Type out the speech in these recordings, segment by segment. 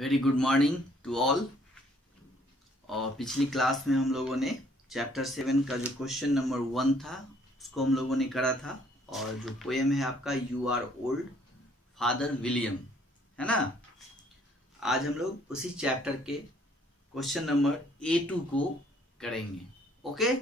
Very good morning to all. और पिछली class में हम लोगों ने चैप्टर 7 का जो क्वेश्चन नंबर 1 था उसको हम लोगों ने करा था। और जो पोएम है आपका you are old father William, है ना। आज हम लोग उसी चैप्टर के क्वेश्चन नंबर A2 को करेंगे। ओके,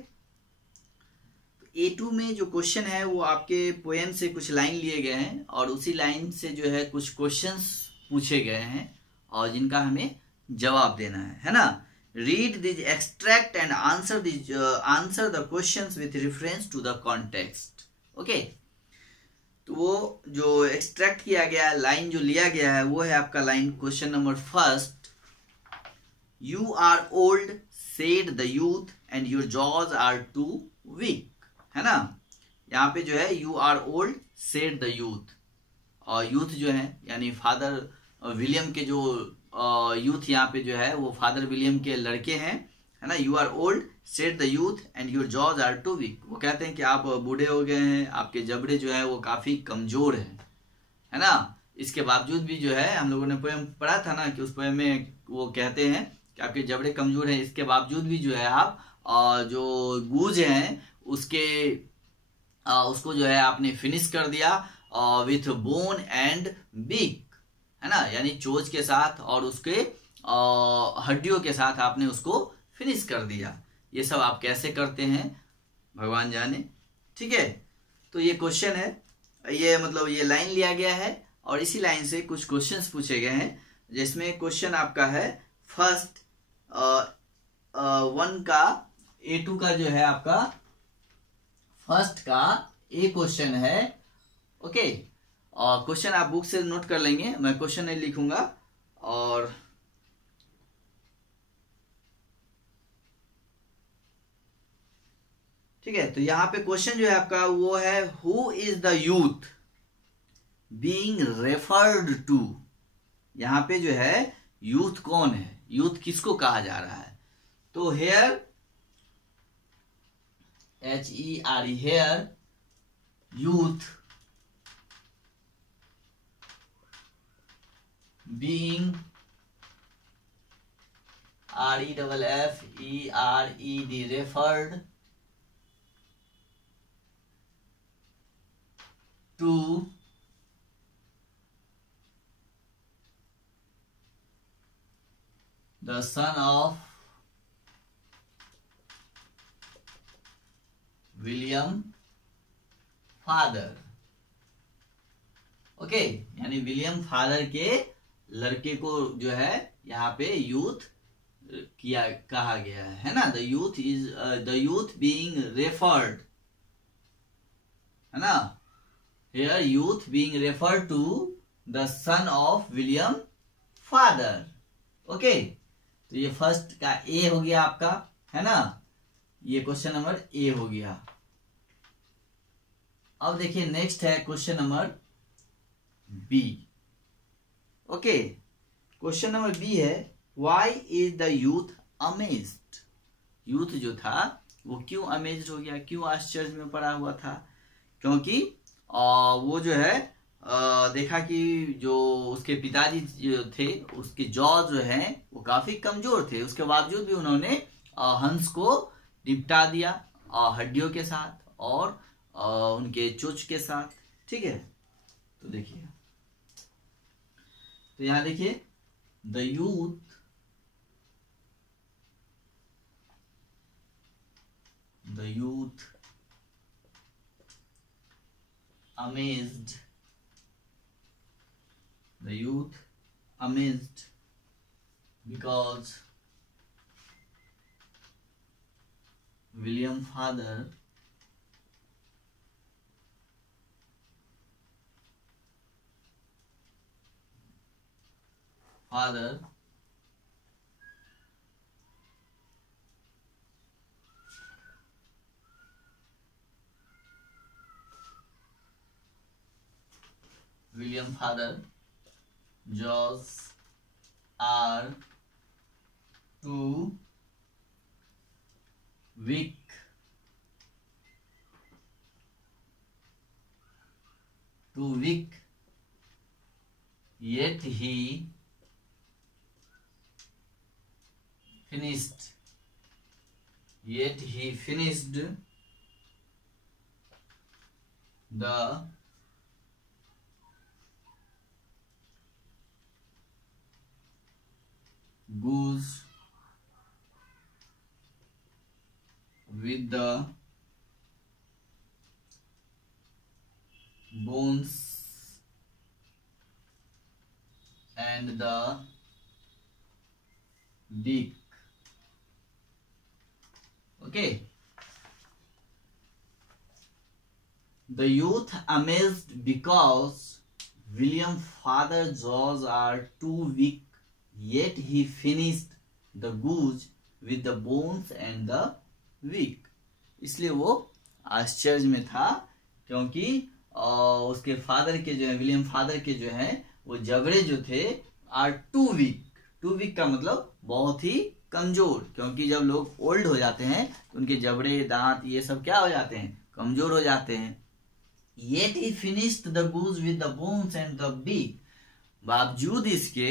A2 में जो क्वेश्चन है वो आपके पोएम से कुछ लाइन लिए गए हैं और उसी लाइन से जो है कुछ क्वेश्चंस पूछे गए हैं और जिनका हमें जवाब देना है ना। Read this extract and answer the questions with reference to the context. Okay, तो वो जो एक्सट्रैक्ट किया गया लाइन जो लिया गया है वो है आपका line question number first. You are old said the youth and your jaws are too weak, है ना। यहाँ पे जो है you are old said the youth, और यूथ जो है यानी फादर विलियम के जो यूथ यहाँ पे जो है वो फादर विलियम के लड़के हैं, है ना। You are old said the youth and your jaws are too weak. वो कहते हैं कि आप बूढ़े हो गए हैं, आपके जबड़े जो है वो काफी कमजोर है ना। इसके बावजूद भी जो है हम लोगों ने पोएम पढ़ा था ना कि उस पोएम में वो कहते हैं कि आपके जबड़े कमजोर हैं, इसके बावजूद भी जो है आप जो गूंज हैं उसको जो है आपने फिनिश कर दिया विथ बोन एंड बीक, है ना। यानी चोंच के साथ और उसके हड्डियों के साथ आपने उसको फिनिश कर दिया। ये सब आप कैसे करते हैं भगवान जाने, ठीक है। तो ये क्वेश्चन है, ये मतलब ये लाइन लिया गया है और इसी लाइन से कुछ क्वेश्चंस पूछे गए हैं, जिसमें क्वेश्चन आपका है फर्स्ट 1 का A2 का जो है आपका फर्स्ट का ए क्वेश्चन है। ओके, और क्वेश्चन आप बुक से नोट कर लेंगे, मैं क्वेश्चन नहीं लिखूंगा। और ठीक है, तो यहां पे क्वेश्चन जो है आपका वो है who is the youth being referred to. यहां पे जो है यूथ कौन है, यूथ किसको कहा जा रहा है। तो here HER here youth being REFFERED referred to the son of William father। Okay, यानी विलियम फादर के लड़के को जो है यहाँ पे यूथ कहा गया है ना। द यूथ बीइंग रेफर्ड, है ना। Here youth being referred to the son of William father. Okay, तो ये फर्स्ट का ए हो गया आपका, है ना। ये क्वेश्चन नंबर ए हो गया। अब देखिए नेक्स्ट है question number B. Okay, question number B है why is the youth amazed. Youth जो था वो क्यों अमेज्ड हो गया, क्यों आश्चर्य में पड़ा हुआ था। क्योंकि वो जो है देखा कि जो उसके पिताजी जो थे उसके जॉ जो है वो काफी कमजोर थे, उसके बावजूद भी उन्होंने हंस को निपटा दिया हड्डियों के साथ और उनके चोंच के साथ, ठीक है। तो देखिए, तो यहां देखिए the youth amazed, the youth amazed because William father William father jaws are too weak yet he finished the goose with the bones and the beak. Okay. The youth amazed because William's father's jaws are too weak, yet he finished the goose with the bones and the beak. इसलिए वो आश्चर्य में था क्योंकि उसके father के जो है, विलियम फादर के जो है वो जबड़े जो थे are too weak. Too weak का मतलब बहुत ही कमजोर, क्योंकि जब लोग ओल्ड हो जाते हैं तो उनके जबड़े, दांत ये सब क्या हो जाते हैं, कमजोर हो जाते हैं. Yet he finished the goose with the bones and the beak. बावजूद इसके,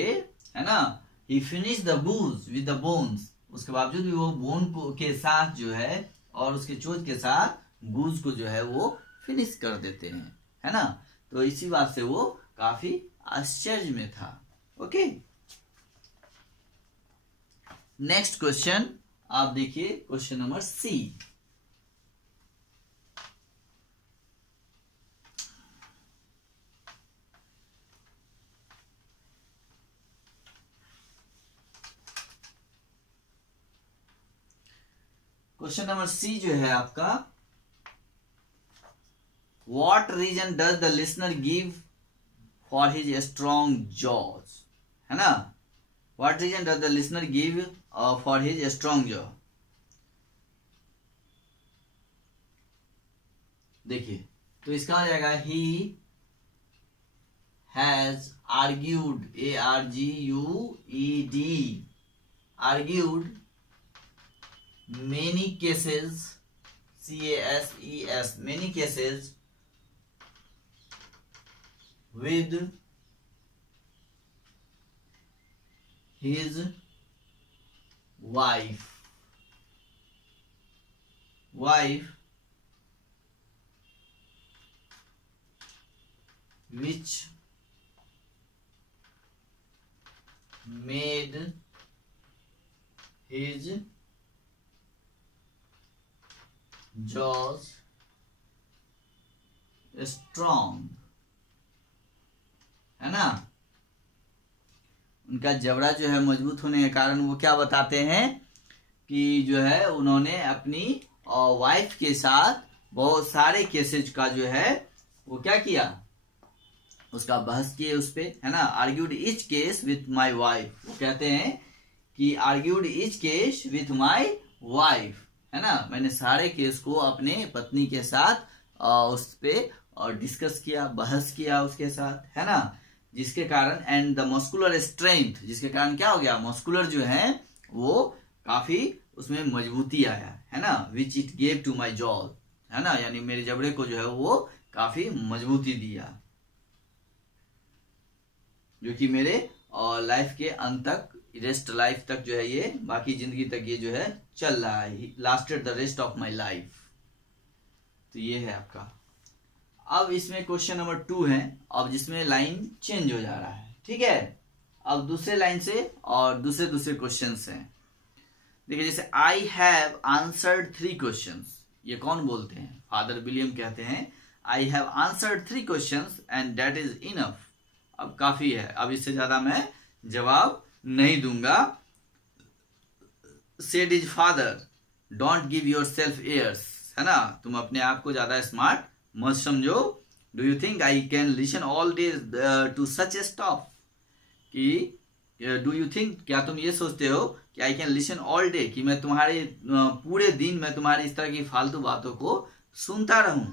है ना, he finished the goose with the bones. उसके बावजूद भी वो बोन को के साथ जो है और उसके चोंच के साथ गूज को जो है वो फिनिश कर देते हैं, है ना. तो इसी बात से वो काफी आश्चर्य में था. ओके, नेक्स्ट क्वेश्चन आप देखिए, question number C. Question number C जो है आपका, what reason does the listener give for his strong jaws, है ना. What reason does the listener give for his strong jaw. देखिए, तो इसका हो जाएगा he has argued, ARGUED, argued many cases, CASES, many cases with his wife which made his jaws strong, है ना. उनका जबड़ा जो है मजबूत होने के कारण वो क्या बताते हैं कि जो है उन्होंने अपनी वाइफ के साथ बहुत सारे केसेज का जो है वो क्या किया, उसका बहस किए उस पे, है ना. Argued each case with my wife, वो कहते हैं कि argued each case with my wife, है ना. मैंने सारे केस को अपने पत्नी के साथ उस पे डिस्कस किया, बहस किया उसके साथ, है ना. जिसके कारण एंड द मस्कुलर स्ट्रेंथ, जिसके कारण क्या हो गया, मस्कुलर जो है वो काफी उसमें मजबूती आया, है ना. Which it gave to my jaw, है ना, यानी मेरे जबड़े को जो है वो काफी मजबूती दिया, जो कि मेरे लाइफ के अंत तक, रेस्ट लाइफ तक जो है ये, बाकी जिंदगी तक ये जो है चल रहा है. Lasted the rest of my life. तो ये है आपका. अब इसमें क्वेश्चन नंबर 2 है, अब जिसमें लाइन चेंज हो जा रहा है, ठीक है. अब दूसरे लाइन से और दूसरे क्वेश्चंस हैं. देखिए, जैसे आई हैव आंसर्ड 3 क्वेश्चंस, ये कौन बोलते हैं, फादर विलियम कहते हैं आई have answered 3 questions and that is enough. अब काफी है, अब इससे ज्यादा मैं जवाब नहीं दूंगा. Said his father, don't give your self airs, है ना, तुम अपने आप को ज्यादा स्मार्ट मत समझो. Do you think I can listen all day to such stuff, कि डू यू थिंक, क्या तुम ये सोचते हो कि I can listen all day, कि मैं तुम्हारे पूरे दिन मैं तुम्हारी इस तरह की फालतू बातों को सुनता रहूं.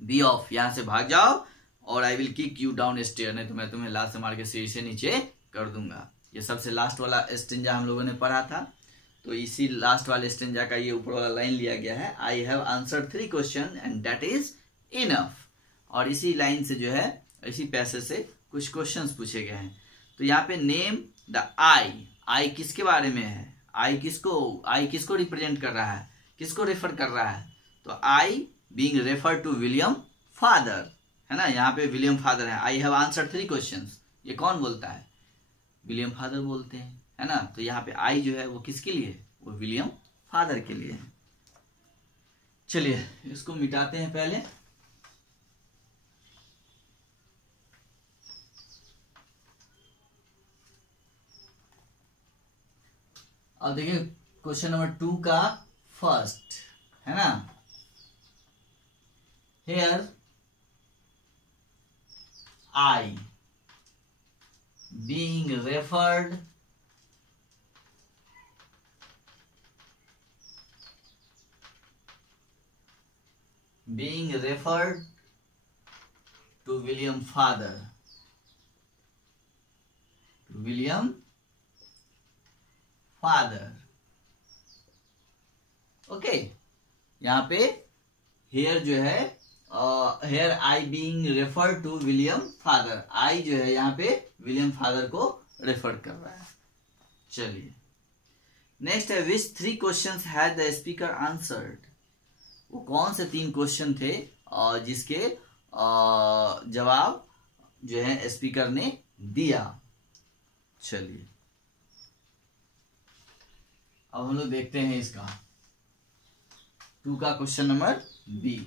बी ऑफ, यहां से भाग जाओ और I will kick you down stair, नहीं तो मैं तुम्हें लात से मार के सीढ़ी से नीचे कर दूंगा. ये सबसे लास्ट वाला स्टेंजा हम लोगों ने पढ़ा था, तो इसी लास्ट वाले स्टेंजा का ये ऊपर वाला लाइन लिया गया है. आई have answered 3 question and that is enough. और इसी लाइन से जो है, इसी पैसेज से कुछ क्वेश्चंस पूछे गए हैं. तो यहाँ पे नेम द आई, आई किसके बारे में है, आई किसको रिप्रेजेंट कर रहा है, किसको रेफर कर रहा है, तो I being refer to William father, है ना, यहाँ पे विलियम फादर है। आई हैव आंसर्ड 3 क्वेश्चंस, ये कौन बोलता है, विलियम फादर बोलते हैं, है ना। तो यहाँ पे आई जो है वो किसके लिए, वो विलियम फादर के लिए है। चलिए इसको मिटाते हैं पहले। अब देखिए क्वेश्चन नंबर 2 का फर्स्ट, है ना, here I being referred to William father, okay. यहाँ पे हेयर जो है here I being refer to William father, I जो है यहाँ पे विलियम फादर को रेफर कर रहा है। चलिए नेक्स्ट है विच 3 questions had the speaker answered, वो कौन से 3 क्वेश्चन थे और जिसके जवाब जो है स्पीकर ने दिया। चलिए अब हम लोग देखते हैं इसका 2 का क्वेश्चन नंबर बी।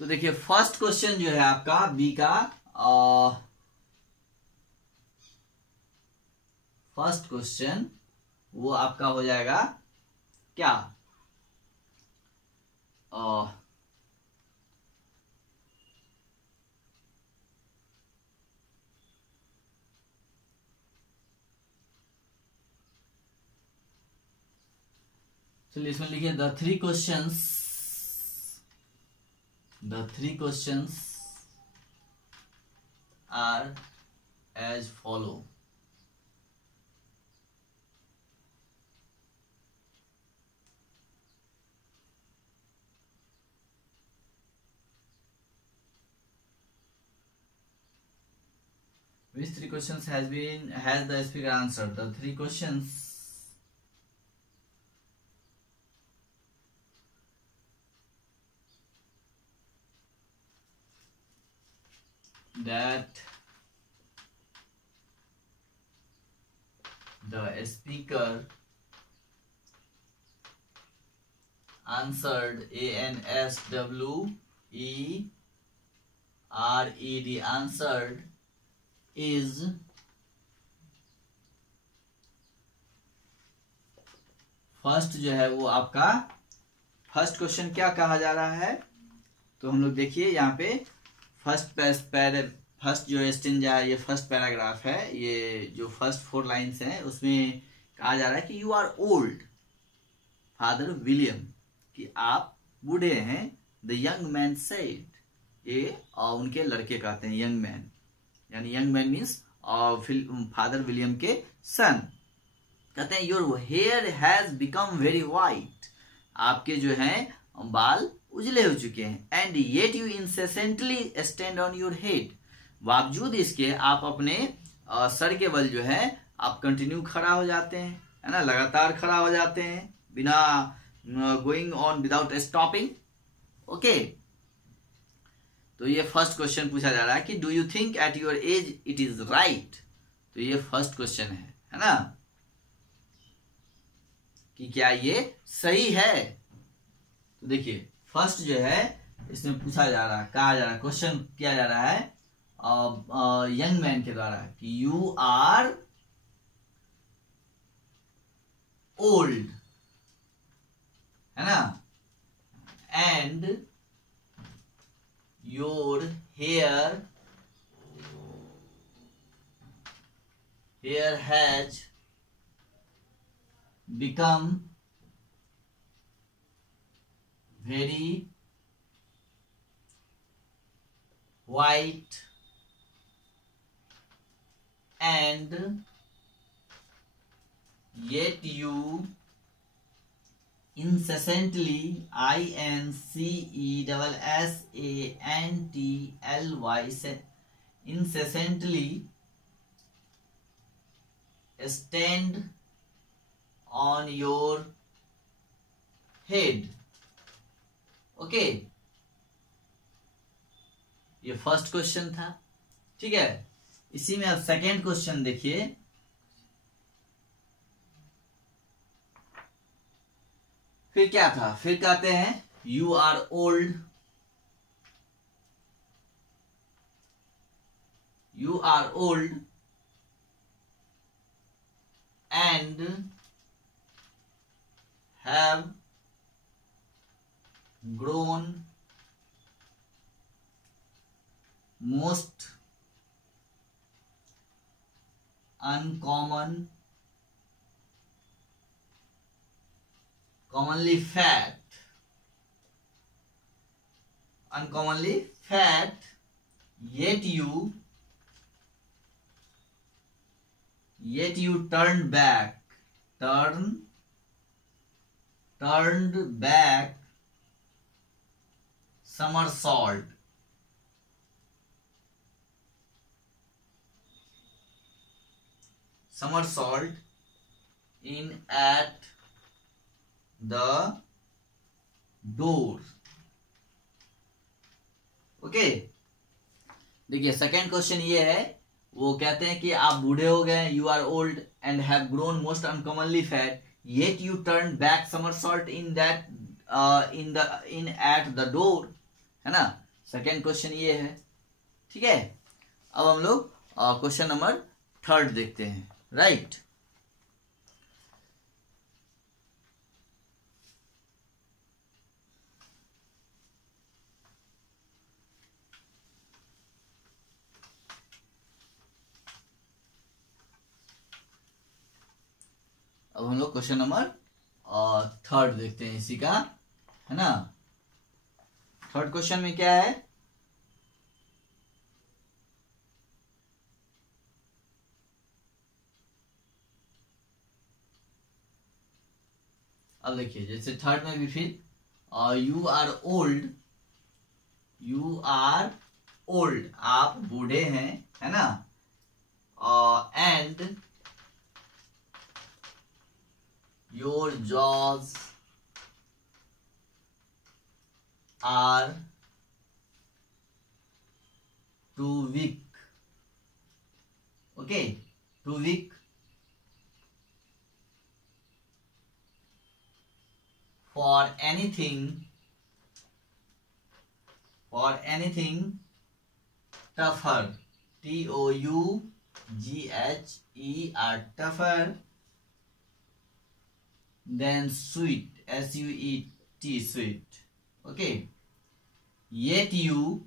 तो देखिए फर्स्ट क्वेश्चन जो है आपका बी का, फर्स्ट क्वेश्चन वो आपका हो जाएगा क्या, चलिए इसमें लिखिए the 3 questions are as follow। Which 3 questions has the speaker answered? The 3 questions that the speaker answered, ANSWERED, answered is first जो है वो आपका फर्स्ट क्वेश्चन क्या कहा जा रहा है, तो हम लोग देखिए यहाँ पे फर्स्ट जो स्टेंजा है, ये फर्स्ट पैराग्राफ है, ये जो फर्स्ट 4 लाइन्स हैं उसमें कहा जा रहा है कि you are old father William, कि आप बूढ़े हैं। द यंग मैन सेड, ये उनके लड़के कहते हैं यंग मैन, यानी young man means father William के सन, कहते हैं your hair has become very white, आपके जो हैं बाल उजले हो चुके हैं। And yet you incessantly stand on your head, बावजूद इसके आप अपने सर के बल जो है आप कंटिन्यू खड़ा हो जाते हैं, है ना, लगातार खड़ा हो जाते हैं बिना going on without stopping. Okay, तो ये फर्स्ट क्वेश्चन पूछा जा रहा है कि do you think at your age it is right, तो ये फर्स्ट क्वेश्चन है ना, कि क्या ये सही है। तो देखिए फर्स्ट जो है इसमें पूछा जा रहा है, कहा जा रहा है, क्वेश्चन किया जा रहा है यंग मैन के द्वारा कि यू आर ओल्ड, है ना, and your hair has become very white and yet you incessantly, incessantly, incessantly stand on your head. Okay, ये फर्स्ट क्वेश्चन था। ठीक है, इसी में अब सेकेंड क्वेश्चन देखिए। फिर क्या था, फिर कहते हैं you are old, you are old and have grown most uncommonly fat, yet you turned back somersault in at the door. Okay, देखिए सेकेंड क्वेश्चन ये है, वो कहते हैं कि आप बूढ़े हो गए, you are old and have grown most uncommonly fat, yet you turn back somersault in that in at the door, है ना। सेकेंड क्वेश्चन ये है। ठीक है, अब हम लोग क्वेश्चन नंबर थर्ड देखते हैं। राइट, अब हम लोग क्वेश्चन नंबर थर्ड देखते हैं इसी का, है ना। थर्ड क्वेश्चन में क्या है, अब देखिए जैसे थर्ड में भी फिर यू आर ओल्ड, आप बूढ़े हैं, है ना, and your jaws are too weak. Okay, too weak for anything tougher, tougher, tougher than sweet, suet, sweet. Okay, yet you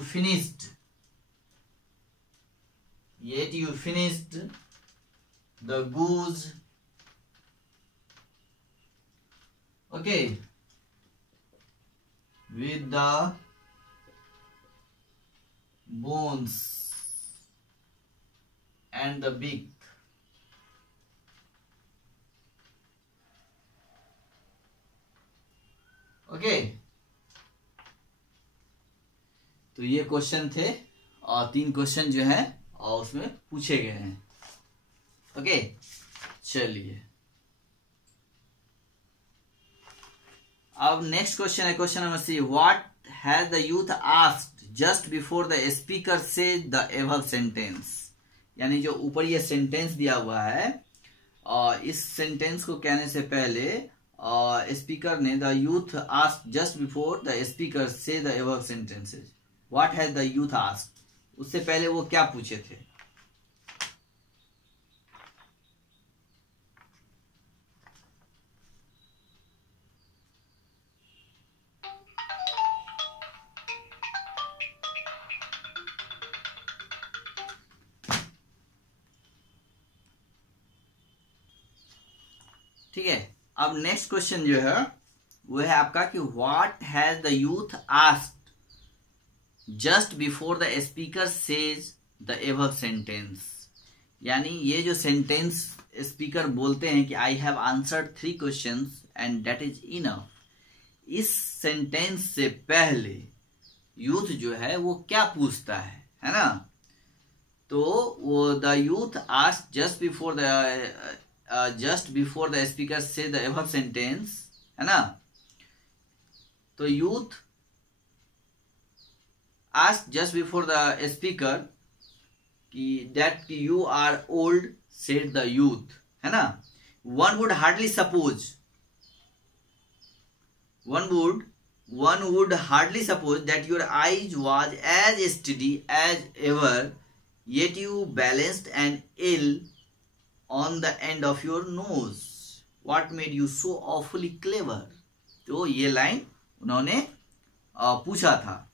finished the goose, okay, with the bones and the beak. Okay, तो ये question थे और 3 question जो है और उसमें पूछे गए हैं। ओके, चलिए अब नेक्स्ट क्वेश्चन है, question number 3, what has the youth asked just before the speaker said the above sentence. यानी जो ऊपर ये सेंटेंस दिया हुआ है और इस सेंटेंस को कहने से पहले स्पीकर ने, the youth asked just before the speaker से the above sentences, what has the youth asked, उससे पहले वो क्या पूछे थे। ठीक है, अब नेक्स्ट क्वेश्चन जो है वो है आपका कि what has the youth asked just before the speaker says the above sentence. यानी ये जो सेंटेंस स्पीकर बोलते हैं कि I have answered 3 questions and that is enough, इस सेंटेंस से पहले यूथ जो है वो क्या पूछता है ना? तो वो the youth asked just before the speaker से द एबव सेंटेंस, है ना? तो youth asked just before the speaker that you are old, said the youth, है ना? One would hardly suppose that your eyes was as steady as ever, yet you balanced an L on the end of your nose. What made you so awfully clever? तो ये line उन्होंने पूछा था।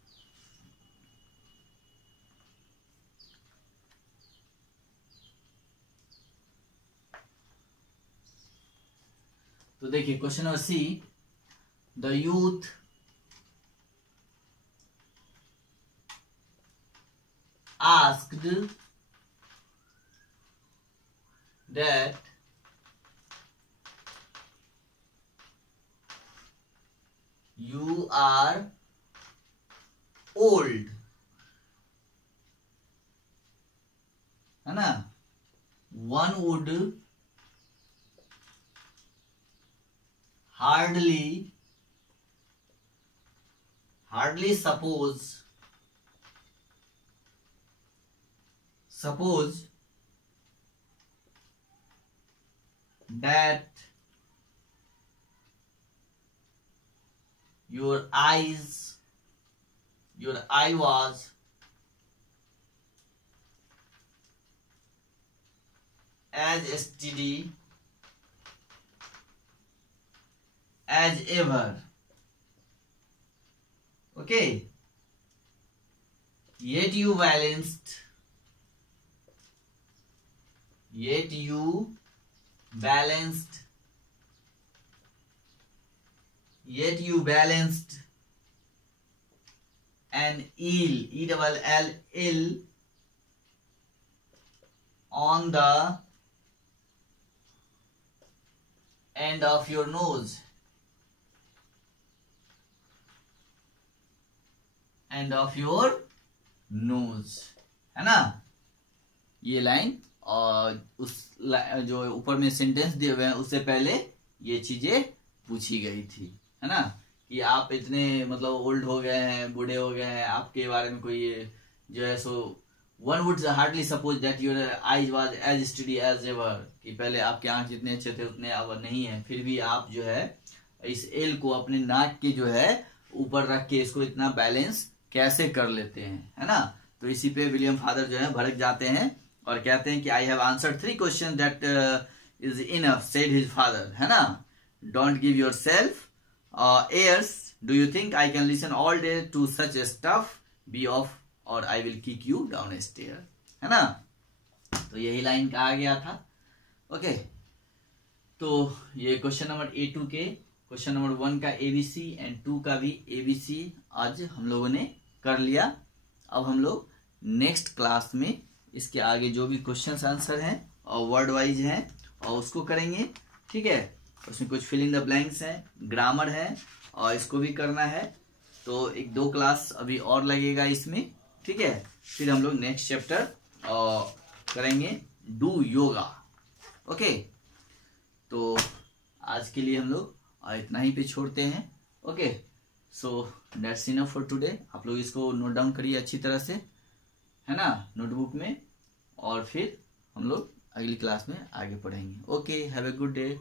तो देखिए question number C, the youth asked that you are old, है ना? One would hardly suppose that your eye was as steady as ever, okay, yet you balanced an E-double-L on the end of your nose, है ना? ये line और उस जो ऊपर में सेंटेंस दिए हुए हैं उससे पहले ये चीजें पूछी गई थी, है ना? कि आप इतने मतलब ओल्ड हो गए हैं, बूढ़े हो गए हैं, आपके बारे में कोई ये जो है सो one would hardly suppose that your eyes was as steady as ever, कि पहले आपके आंख जितने अच्छे थे उतने अब नहीं है, फिर भी आप जो है इस एल को अपने नाक के जो है ऊपर रख के इसको इतना बैलेंस कैसे कर लेते हैं, है ना? तो इसी पे विलियम फादर जो है भड़क जाते हैं और कहते हैं कि I have answered 3 question that is enough, said his father, है ना? Don't give your self airs, do you think I can listen all day to such stuff, be off और I will kick you down stair, है ना? तो यही line कहा गया था। ओके, तो ये क्वेश्चन नंबर A2 के क्वेश्चन नंबर 1 का ABC एंड 2 का भी ABC आज हम लोगों ने कर लिया। अब हम लोग नेक्स्ट क्लास में इसके आगे जो भी क्वेश्चंस आंसर हैं और वर्ड वाइज हैं और उसको करेंगे, ठीक है? उसमें कुछ फिल इन द ब्लैंक्स हैं, ग्रामर है और इसको भी करना है। तो 1-2 क्लास अभी और लगेगा इसमें, ठीक है? फिर हम लोग नेक्स्ट चैप्टर करेंगे डू योगा। ओके, तो आज के लिए हम लोग इतना ही पे छोड़ते हैं। Okay, so that's enough for today. आप लोग इसको नोट डाउन करिए अच्छी तरह से, है ना, नोटबुक में, और फिर हम लोग अगली क्लास में आगे पढ़ेंगे। Okay, have a good day.